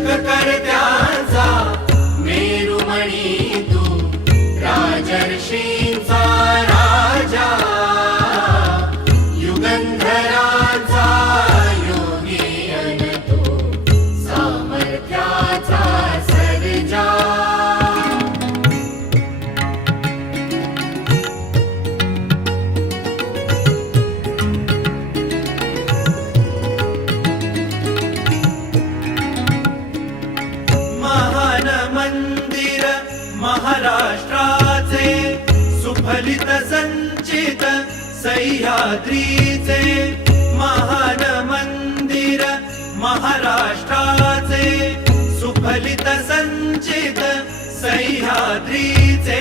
जगकर्त्याचा मेरुमणी तू, राजर्षींचा राजा, युगंधराचा योगी अन तू, सामर्थ्याचा सर्जा. महान मंदिर महाराष्ट्राचे, सुफलित संचित सह्याद्रीचे. महान मंदिर महाराष्ट्राचे, सुफलित संचित सह्याद्रीचे.